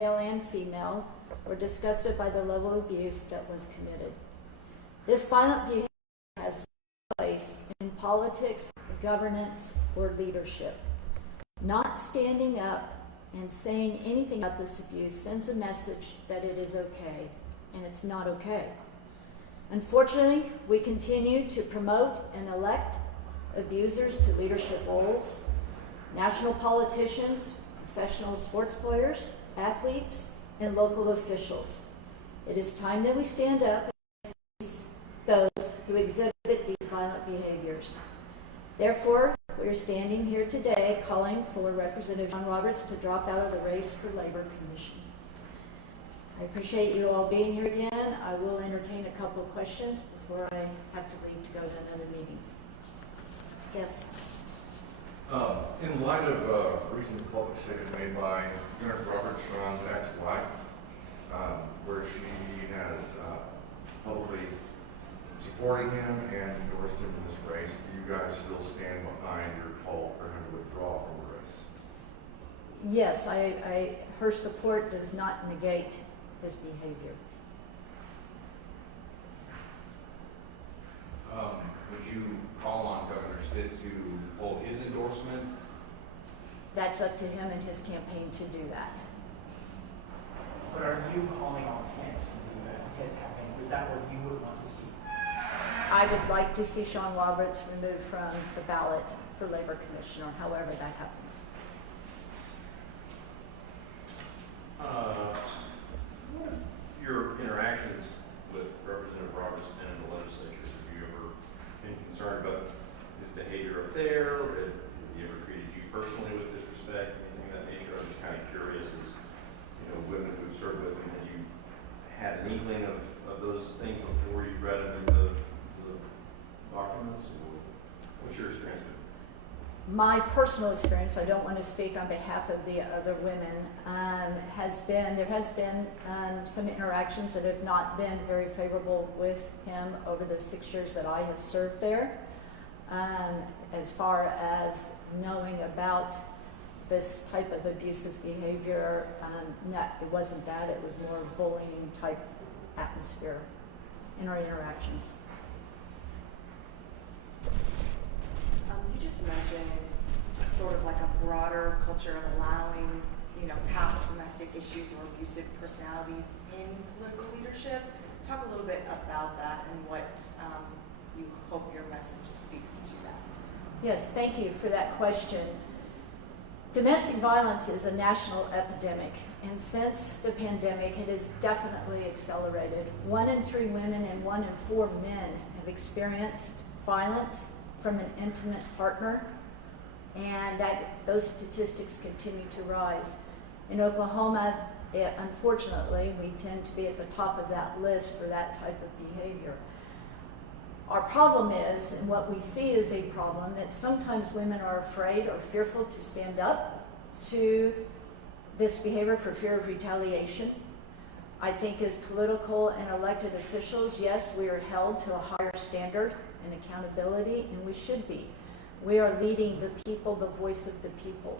male and female, were disgusted by the level of abuse that was committed. This violent behavior has no place in politics, governance, or leadership. Not standing up and saying anything about this abuse sends a message that it is okay, and it's not okay. Unfortunately, we continue to promote and elect abusers to leadership roles, national politicians, professional sports players, athletes, and local officials. It is time that we stand up against those who exhibit these violent behaviors. Therefore, we are standing here today calling for Representative John Roberts to drop out of the race for Labor Commission. I appreciate you all being here again. I will entertain a couple of questions before I have to leave to go to another meeting. Yes? In light of a recent public statement made by Senator Roberts, Sean's ex-wife, where she has publicly supported him and endorsed him in this race, do you guys still stand behind your call for him to withdraw from the race? Yes, her support does not negate his behavior. Would you call on Governor Stitt to hold his endorsement? That's up to him and his campaign to do that. But are you calling on him to do his campaign? Is that what you would want to see? I would like to see Sean Roberts removed from the ballot for Labor Commissioner, however that happens. What are your interactions with Representative Roberts and in the legislature? Have you ever been concerned about his behavior up there? Or has he ever treated you personally with disrespect, anything of that nature? I'm just kind of curious, as women who've served with him, had you had an inkling of those things before you read them in the documents? Or what's your experience with it? My personal experience, I don't want to speak on behalf of the other women, there has been some interactions that have not been very favorable with him over the 6 years that I have served there. As far as knowing about this type of abusive behavior, no, it wasn't that, it was more bullying type atmosphere in our interactions. You just mentioned sort of like a broader culture of allowing, past domestic issues or abusive personalities in political leadership. Talk a little bit about that and what you hope your message speaks to that. Yes, thank you for that question. Domestic violence is a national epidemic, and since the pandemic, it has definitely accelerated. 1 in 3 women and 1 in 4 men have experienced violence from an intimate partner, and those statistics continue to rise. In Oklahoma, unfortunately, we tend to be at the top of that list for that type of behavior. Our problem is, and what we see is a problem, that sometimes women are afraid or fearful to stand up to this behavior for fear of retaliation. I think as political and elected officials, yes, we are held to a higher standard and accountability, and we should be. We are leading the people, the voice of the people.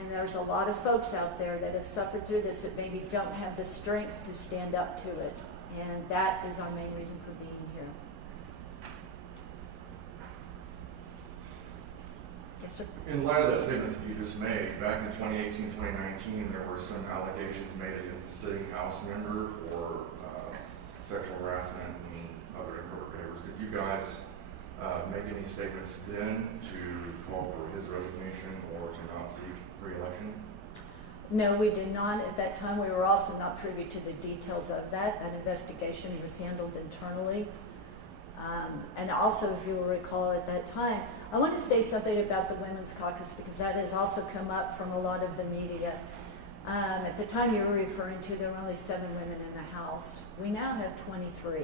And there's a lot of folks out there that have suffered through this that maybe don't have the strength to stand up to it. And that is our main reason for being here. Yes, sir? In light of that statement that you just made, back in 2018, 2019, there were some allegations made against a sitting House member for sexual harassment and other inappropriate behaviors. Did you guys make any statements then to call for his resignation or to not seek re-election? No, we did not. At that time, we were also not privy to the details of that. That investigation was handled internally. And also, if you will recall at that time, I want to say something about the Women's Caucus because that has also come up from a lot of the media. At the time you were referring to, there were only 7 women in the House. We now have 23.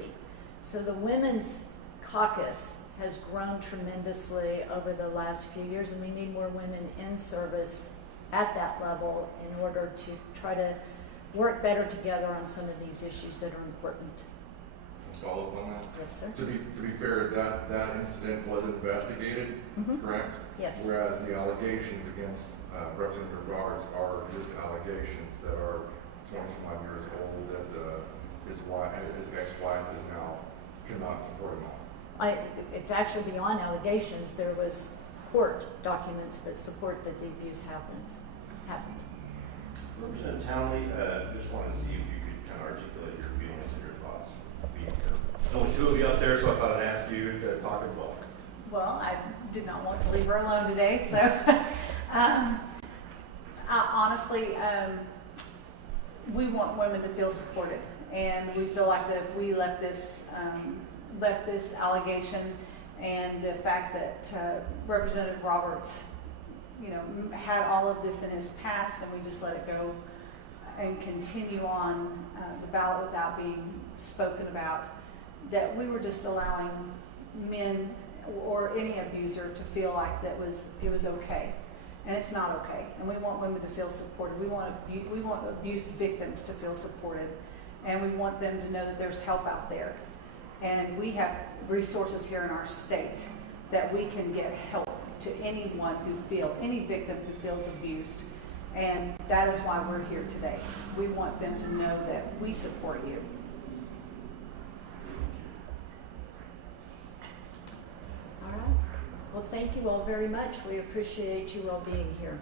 So the Women's Caucus has grown tremendously over the last few years, and we need more women in service at that level in order to try to work better together on some of these issues that are important. Follow up on that? Yes, sir. To be fair, that incident was investigated, correct? Yes. Whereas the allegations against Representative Roberts are just allegations that are cannot support them all. It's actually beyond allegations. There was court documents that support that the abuse happened. Representative Townley, just want to see if you could kind of articulate your feelings and your thoughts being here. There's only two of you up there, so I thought I'd ask you to talk as well. Well, I did not want to leave her alone today, so honestly, we want women to feel supported, and we feel like that if we left this allegation and the fact that Representative Roberts, had all of this in his past, and we just let it go and continue on the ballot without being spoken about, that we were just allowing men or any abuser to feel like it was okay, and it's not okay. And we want women to feel supported. We want abuse victims to feel supported, and we want them to know that there's help out there. And we have resources here in our state that we can get help to anyone any victim who feels abused. And that is why we're here today. We want them to know that we support you. All right. Well, thank you all very much. We appreciate you all being here.